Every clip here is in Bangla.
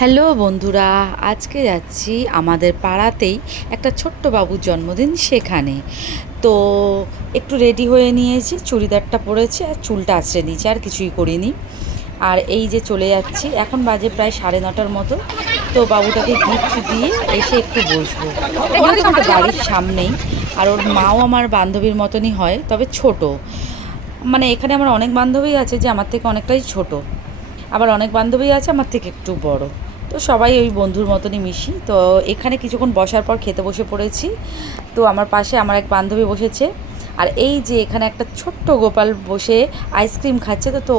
হ্যালো বন্ধুরা, আজকে যাচ্ছি আমাদের পাড়াতেই একটা ছোট্ট বাবুর জন্মদিন, সেখানে তো একটু রেডি হয়ে নিয়েছি, চুড়িদারটা পরেছি আর চুলটা আঁচড়ে নিয়েছি, আর কিছুই করিনি। আর এই যে চলে যাচ্ছি, এখন বাজে প্রায় 9:30 মতো। তো বাবুটাকে গিফট দিয়ে এসে একটু বসবো, যেহেতু আমাদের বাড়ির সামনেই। আর ওর মাও আমার বান্ধবীর মতনই হয়, তবে ছোট। মানে এখানে আমার অনেক বান্ধবী আছে যে আমার থেকে অনেকটাই ছোট, আবার অনেক বান্ধবী আছে আমার থেকে একটু বড়। তো সবাই ওই বন্ধুর মতনই মিশি। তো এখানে কিছুক্ষণ বসার পর খেতে বসে পড়েছি। তো আমার পাশে আমার এক বান্ধবী বসেছে, আর এই যে এখানে একটা ছোট্ট গোপাল বসে আইসক্রিম খাচ্ছে। তো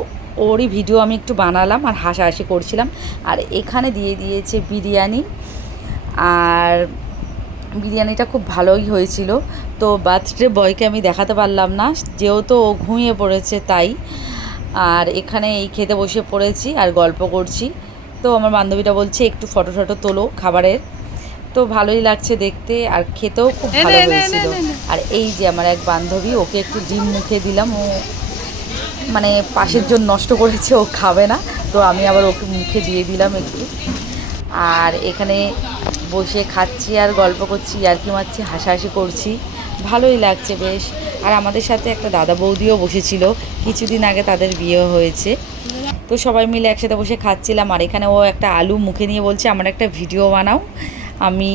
ওরই ভিডিও আমি একটু বানালাম আর হাসাহাসি করছিলাম। আর এখানে দিয়ে দিয়েছে বিরিয়ানি, আর বিরিয়ানিটা খুব ভালোই হয়েছিল। তো বার্থডে বয়কে আমি দেখাতে পারলাম না, যেহেতু ও ঘুমিয়ে পড়েছে তাই। আর এখানে এই খেতে বসে পড়েছি আর গল্প করছি। তো আমার বান্ধবীটা বলছে একটু ফটো টটো তোলো খাবারের। তো ভালোই লাগছে দেখতে, আর খেতেও খুব ভালো হয়েছিল। আর এই যে আমার এক বান্ধবী, ওকে একটু ডিম মুখে দিলাম। ও মানে পাশের জন নষ্ট করেছে, ও খাবে না, তো আমি আবার ওকে মুখে দিয়ে দিলাম একটু। আর এখানে বসে খাচ্ছি আর গল্প করছি, ইয়ার্কি মারছি, হাসাহাসি করছি, ভালোই লাগছে বেশ। আর আমাদের সাথে একটা দাদা বৌদিও বসেছিল, কিছুদিন আগে তাদের বিয়ে হয়েছে। তো সবাই মিলে একসাথে বসে খাচ্ছিলাম। আর এখানে ও একটা আলু মুখে নিয়ে বলছে আমার একটা ভিডিও বানাও, আমি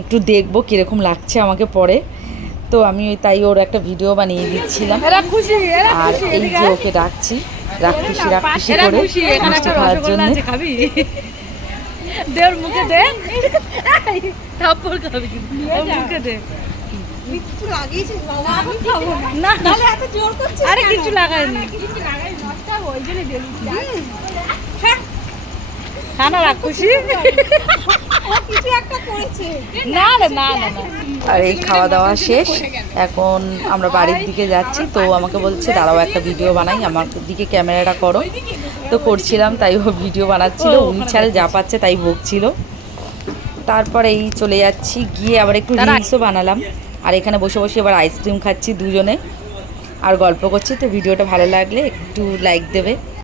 একটু দেখবো কীরকম লাগছে আমাকে পরে। তো আমি তাই ওর একটা ভিডিও বানিয়ে দিচ্ছিলাম। আর এই যে ওকে ডাকছি রাক্ষসী রাক্ষসী করে মিষ্টি খাওয়ার জন্য। দেওর মুখে দে, থাপ্পড় খাবি ওর মুখে দে। কিছু লাগিয়েছিস বাবা? আমি খাবো না, তাহলে এত জোর করছিস? আরে কিছু লাগাইনি, কিছু লাগাইনি, নটটা ওই জন্য দিলি। খানা রাক্ষসী ও কিছু একটা করেছে। না রে, না না না। আর এই খাওয়া দাওয়া শেষ, এখন আমরা বাড়ির দিকে যাচ্ছি। তো আমাকে বলছে দাঁড়াও একটা ভিডিও বানাই, আমার দিকে ক্যামেরাটা করো। তো করছিলাম, তাই ও ভিডিও বানাচ্ছিল, উইল যা পাচ্ছে তাই বকছিল। তারপরে এই চলে যাচ্ছি, গিয়ে আবার একটু রিলসও বানালাম। আর এখানে বসে বসে এবার আইসক্রিম খাচ্ছি দুজনে আর গল্প করছি। তো ভিডিওটা ভালো লাগলে একটু লাইক দেবে।